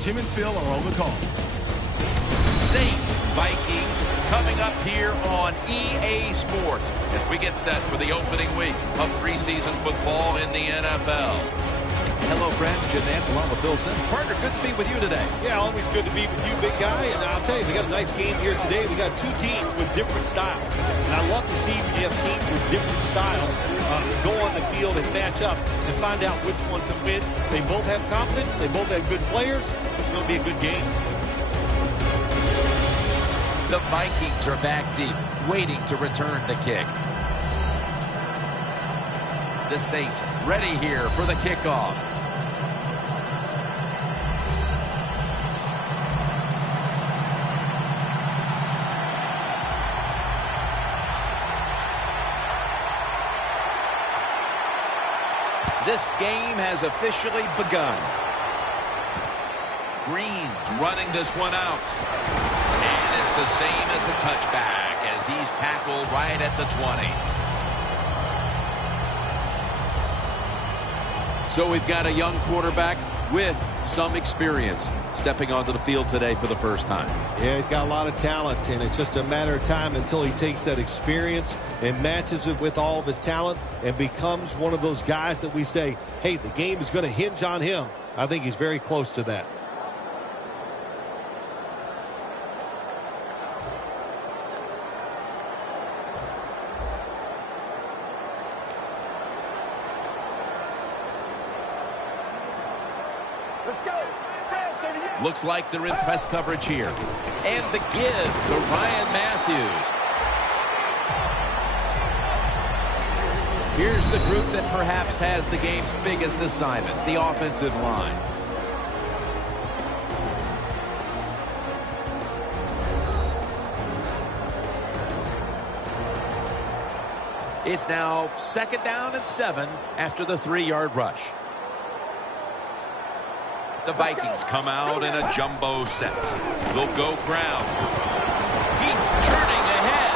Jim and Phil are on the call. Saints Vikings coming up here on EA Sports as we get set for the opening week of preseason football in the NFL. Hello, friends. Jim Nance along with Phil Simms. Partner, good to be with you today. Yeah, always good to be with you, big guy. And I'll tell you, we got a nice game here today. We got two teams with different styles. And I love to see when you have teams with different styles go on the field and match up and find out which one can win. They both have confidence. They both have good players. It's going to be a good game. The Vikings are back deep, waiting to return the kick. The Saints ready here for the kickoff. This game has officially begun. Green's running this one out. And it's the same as a touchback as he's tackled right at the 20. So we've got a young quarterback with some experience stepping onto the field today for the first time. Yeah, he's got a lot of talent, and it's just a matter of time until he takes that experience and matches it with all of his talent and becomes one of those guys that we say, hey, the game is going to hinge on him. I think he's very close to that. Looks like they're in press coverage here. And the give to Ryan Matthews. Here's the group that perhaps has the game's biggest assignment, the offensive line. It's now 2nd down and 7 after the 3-yard rush. The Vikings come out in a jumbo set. They'll go ground. He's turning ahead.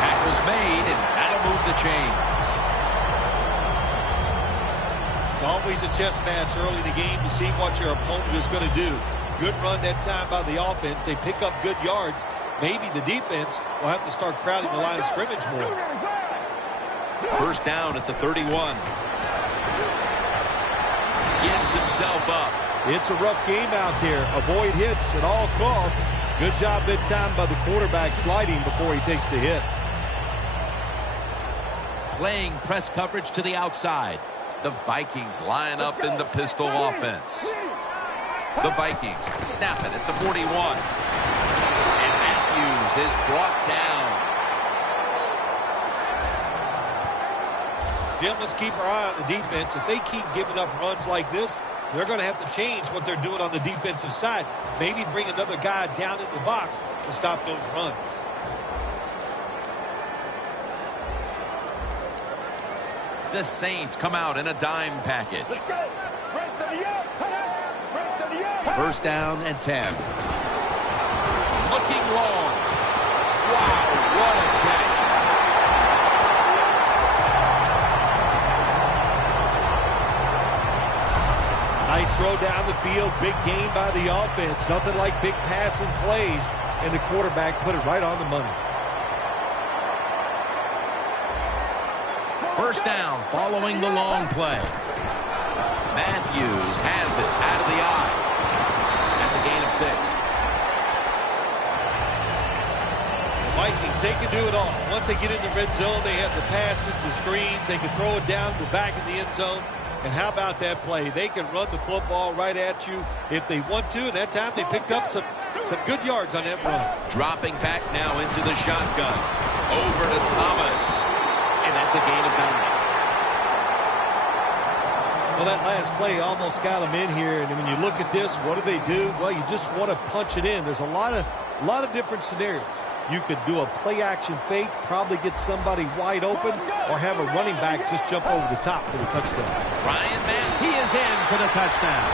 Tackle's made, and that'll move the chains. It's always a chess match early in the game to see what your opponent is going to do. Good run that time by the offense. They pick up good yards. Maybe the defense will have to start crowding the line of scrimmage more. First down at the 31. Gives himself up. It's a rough game out there. Avoid hits at all costs. Good job that time by the quarterback sliding before he takes the hit. Playing press coverage to the outside. The Vikings line up in the pistol offense. The Vikings snap it at the 41. And Matthews is brought down. Jim, let's keep our eye on the defense. If they keep giving up runs like this, they're going to have to change what they're doing on the defensive side. Maybe bring another guy down in the box to stop those runs. The Saints come out in a dime package. Let's go. First down and 10. Looking long. Wow, what a catch. Nice throw down the field. Big gain by the offense. Nothing like big passing plays. And the quarterback put it right on the money. First down following the long play. Matthews has it out of the eye. That's a gain of 6. Vikings, they can do it all. Once they get in the red zone, they have the passes, the screens. They can throw it down to the back of the end zone. And how about that play? They can run the football right at you if they want to. And that time they picked up some good yards on that run. Dropping back now into the shotgun. Over to Thomas. And that's a gain of 9. Well, that last play almost got them in here. And when you look at this, what do? Well, you just want to punch it in. There's a lot of different scenarios. You could do a play-action fake, probably get somebody wide open, or have a running back just jump over the top for the touchdown. Ryan Mann, he is in for the touchdown.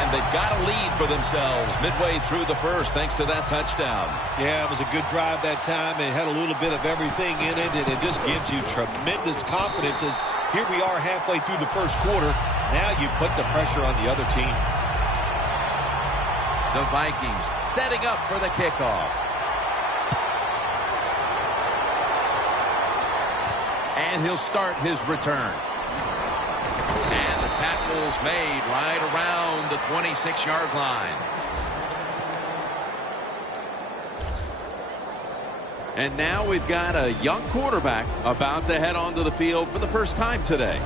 And the got a lead for themselves midway through the first thanks to that touchdown. Yeah, it was a good drive that time. It had a little bit of everything in it, and it just gives you tremendous confidence as here we are halfway through the first quarter. Now you put the pressure on the other team. The Vikings setting up for the kickoff. And he'll start his return. And the tackle's made right around the 26-yard line. And now we've got a young quarterback about to head onto the field for the first time today.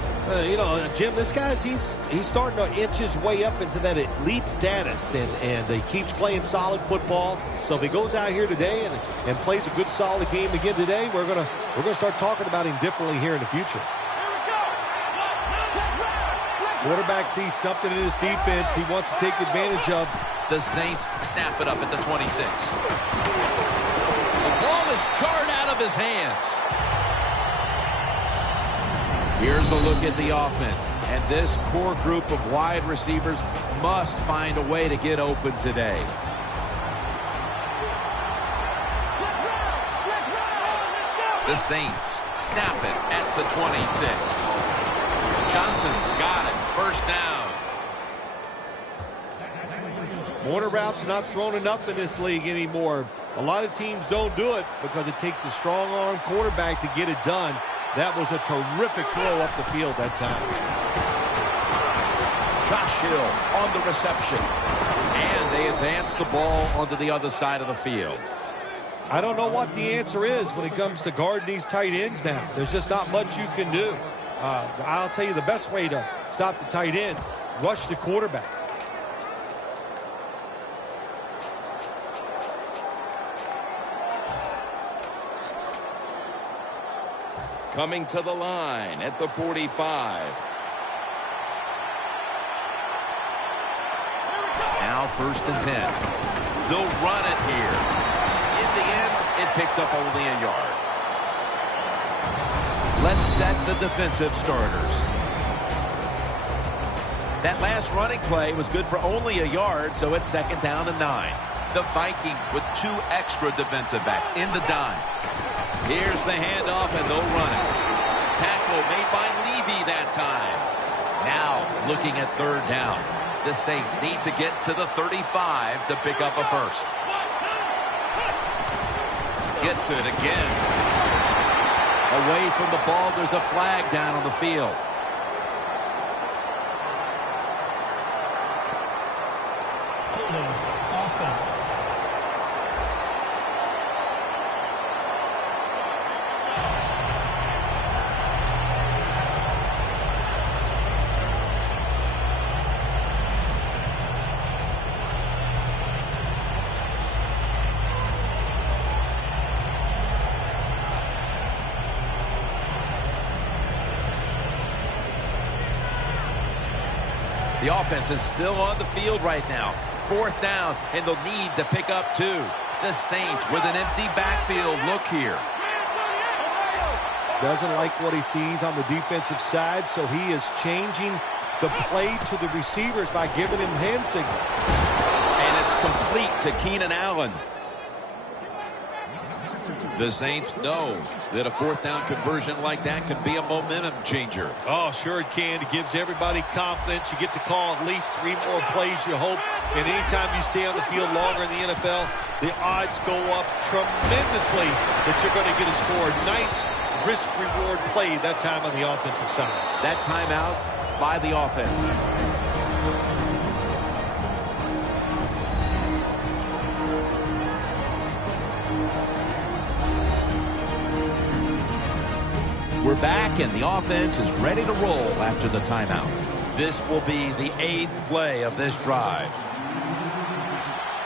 You know, Jim, this guy's he's starting to inch his way up into that elite status, and he keeps playing solid football. So if he goes out here today and plays a good solid game again today, we're gonna start talking about him differently here in the future. Quarterback sees something in his defense he wants to take advantage of. The Saints snap it up at the 26. The ball is jarred out of his hands. Here's a look at the offense. And this core group of wide receivers must find a way to get open today. The Saints snap it at the 26. Johnson's got it. First down. Corner routes not thrown enough in this league anymore. A lot of teams don't do it because it takes a strong arm quarterback to get it done. That was a terrific throw up the field that time. Josh Hill on the reception. And they advance the ball onto the other side of the field. I don't know what the answer is when it comes to guarding these tight ends now. There's just not much you can do. I'll tell you the best way to stop the tight end, rush the quarterback. Coming to the line at the 45. Now 1st and 10. They'll run it here. In the end, it picks up only a yard. Let's set the defensive starters. That last running play was good for only a yard, so it's 2nd down and 9. The Vikings with 2 extra defensive backs in the dime. Here's the handoff, and they'll run it. Tackle made by Levy that time. Now, looking at 3rd down. The Saints need to get to the 35 to pick up a first. Gets it again. Away from the ball, there's a flag down on the field. Holding offense. The offense is still on the field right now. 4th down, and they'll need to pick up 2. The Saints with an empty backfield look here. Doesn't like what he sees on the defensive side, so he is changing the play to the receivers by giving him hand signals. And it's complete to Keenan Allen. The Saints know that a 4th down conversion like that can be a momentum changer. Oh, sure it can. It gives everybody confidence. You get to call at least 3 more plays, you hope. And anytime you stay on the field longer in the NFL, the odds go up tremendously that you're going to get a score. Nice risk-reward play that time on the offensive side. That timeout by the offense. We're back, and the offense is ready to roll after the timeout. This will be the 8th play of this drive.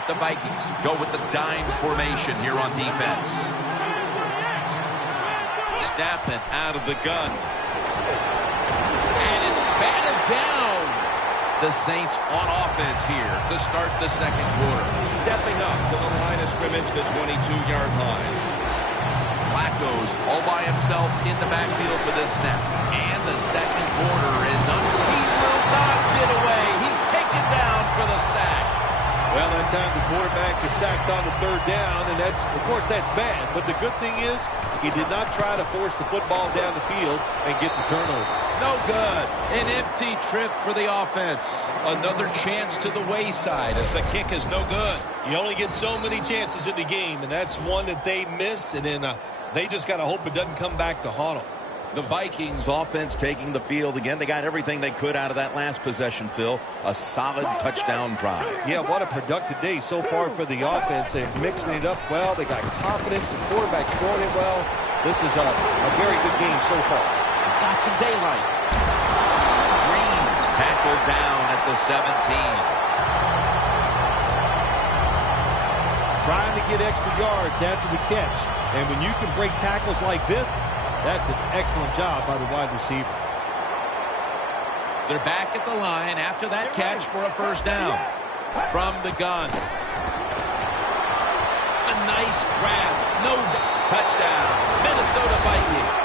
The Vikings go with the dime formation here on defense. Snapping out of the gun. And it's batted down. The Saints on offense here to start the 2nd quarter. Stepping up to the line of scrimmage, the 22-yard line. Flacco's all by himself in the backfield for this snap. And the 2nd quarter is under. He will not get away. He's taken down for the quarterback is sacked on the third down, and that's, of course, that's bad. But the good thing is he did not try to force the football down the field and get the turnover. No good. An empty trip for the offense. Another chance to the wayside as the kick is no good. You only get so many chances in the game, and that's one that they missed, and then they just got to hope it doesn't come back to haunt them. The Vikings offense taking the field again. They got everything they could out of that last possession, Phil. A solid touchdown drive. Yeah, what a productive day so far for the offense. They're mixing it up well. They got confidence. The quarterback's throwing it well. This is a very good game so far. It's got some daylight. Green's tackled down at the 17. Trying to get extra yards after the catch. And when you can break tackles like this, that's an excellent job by the wide receiver. They're back at the line after that catch for a first down. From the gun. A nice grab. No touchdown. Minnesota Vikings.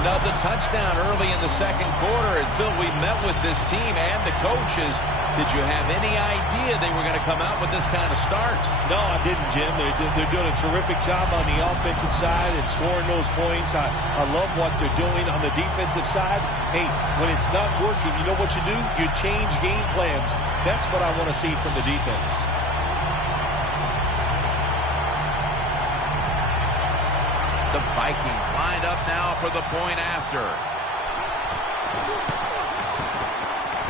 Another touchdown early in the second quarter. And Phil, we met with this team and the coaches. Did you have any idea they were going to come out with this kind of start? No, I didn't, Jim. They're doing a terrific job on the offensive side and scoring those points. I love what they're doing on the defensive side. Hey, when it's not working, you know what you do? You change game plans. That's what I want to see from the defense. The Vikings lined up now for the point after.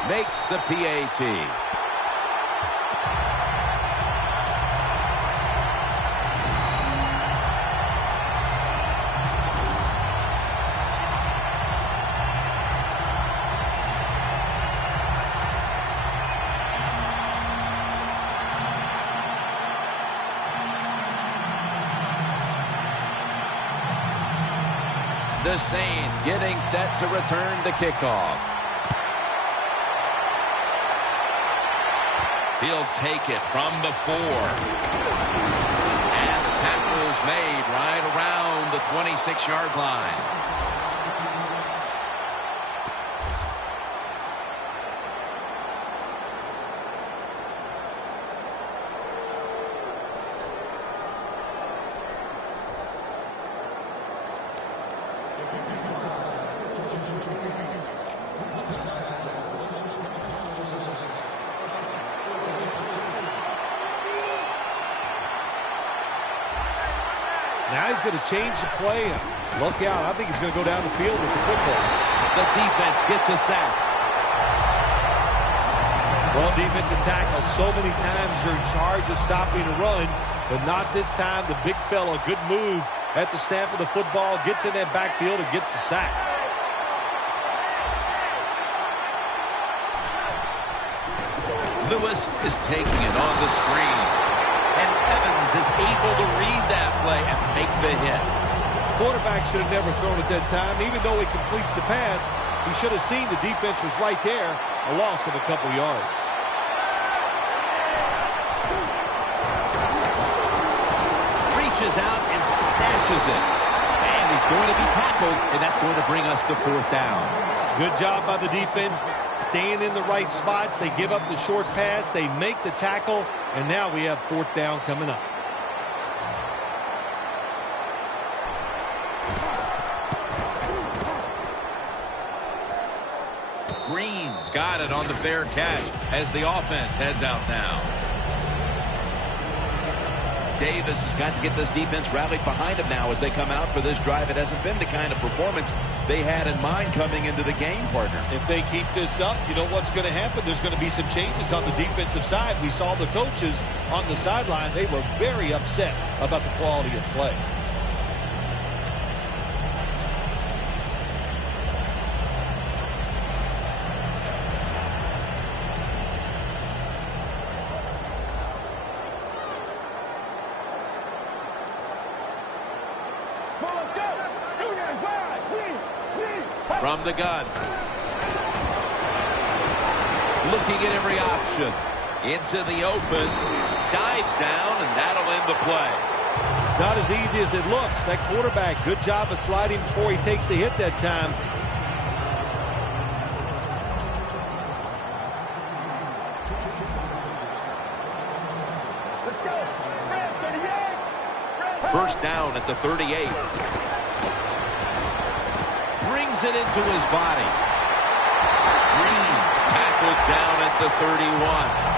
Makes the PAT. The Saints getting set to return the kickoff. He'll take it from the 4. And the tackle is made right around the 26-yard line. Now he's going to change the play. Look out. I think he's going to go down the field with the football. The defense gets a sack. Well, defensive tackle, so many times they're in charge of stopping a run, but not this time. The big fella, good move at the snap of the football, gets in that backfield and gets the sack. Lewis is taking it on the screen. And Evans is able to read that play and make the hit. Quarterback should have never thrown it that time. Even though he completes the pass, he should have seen the defense was right there. A loss of a couple yards. Reaches out and snatches it. And he's going to be tackled, and that's going to bring us to fourth down. Good job by the defense. Staying in the right spots. They give up the short pass. They make the tackle. And now we have fourth down coming up. Green's got it on the fair catch as the offense heads out now. Davis has got to get this defense rallied behind him now as they come out for this drive. It hasn't been the kind of performance they had in mind coming into the game, partner. If they keep this up, you know what's going to happen. There's going to be some changes on the defensive side. We saw the coaches on the sideline. They were very upset about the quality of play. From the gun. Looking at every option. Into the open. Dives down, and that'll end the play. It's not as easy as it looks. That quarterback, good job of sliding before he takes the hit that time. First down at the 38. Brings it into his body. Green's tackled down at the 31.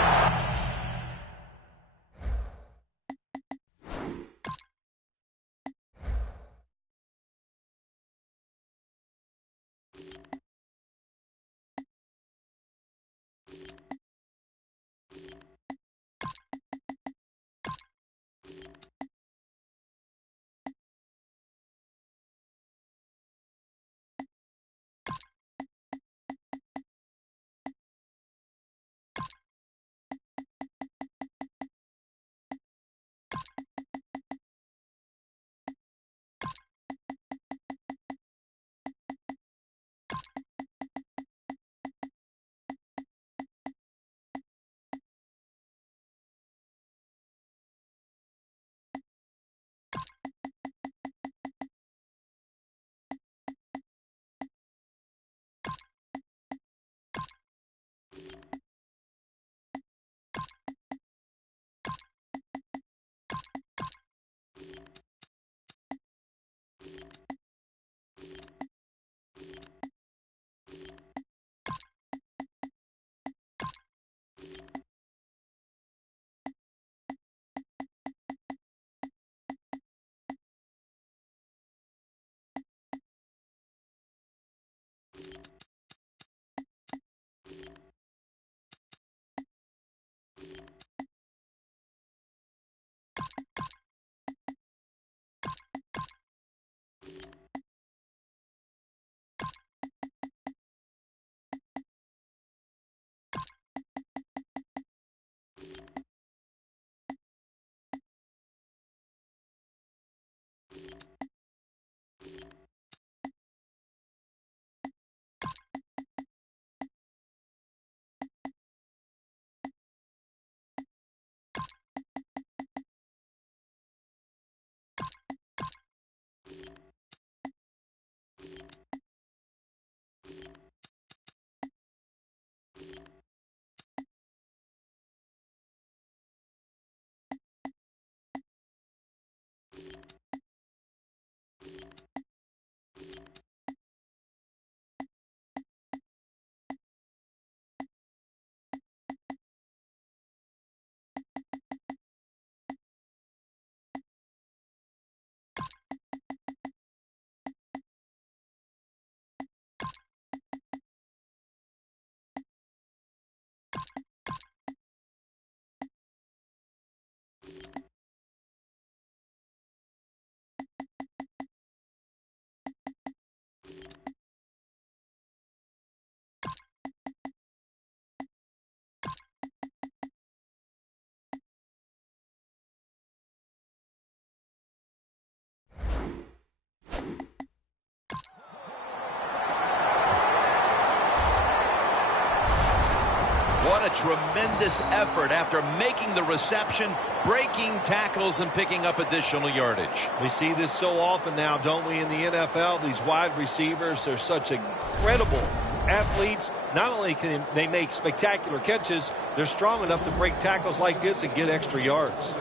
What a tremendous effort after making the reception, breaking tackles, and picking up additional yardage. We see this so often now, don't we, in the NFL? These wide receivers are such incredible athletes. Not only can they make spectacular catches, they're strong enough to break tackles like this and get extra yards.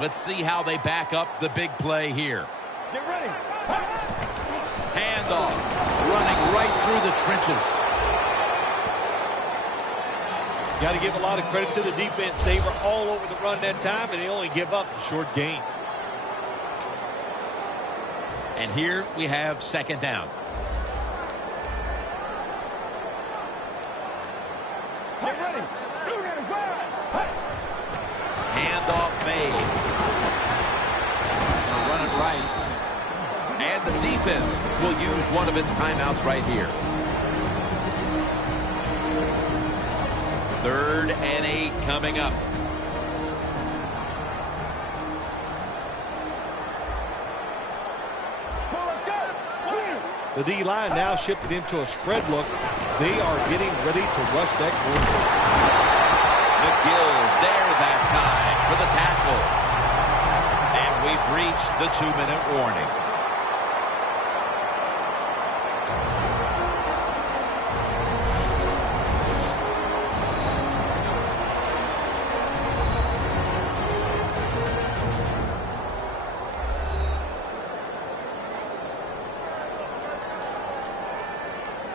Let's see how they back up the big play here. Get ready. Handoff. Running right through the trenches. Got to give a lot of credit to the defense. They were all over the run that time, and they only give up a short gain. And here we have second down. Get ready. Handoff made. Run it right. And the defense will use one of its timeouts right here. 3rd and 8 coming up. The D-line now shifted into a spread look. They are getting ready to rush that quarterback. McGill's there that time for the tackle. reached the 2-minute warning.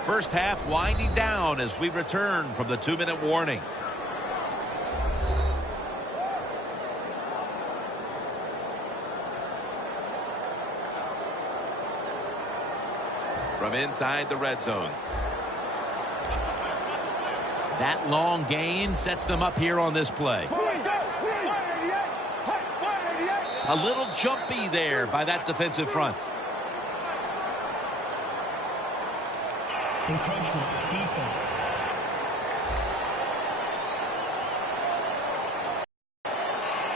First half winding down as we return from the 2-minute warning. From inside the red zone. That long gain sets them up here on this play. A little jumpy there by that defensive front. Encroachment defense.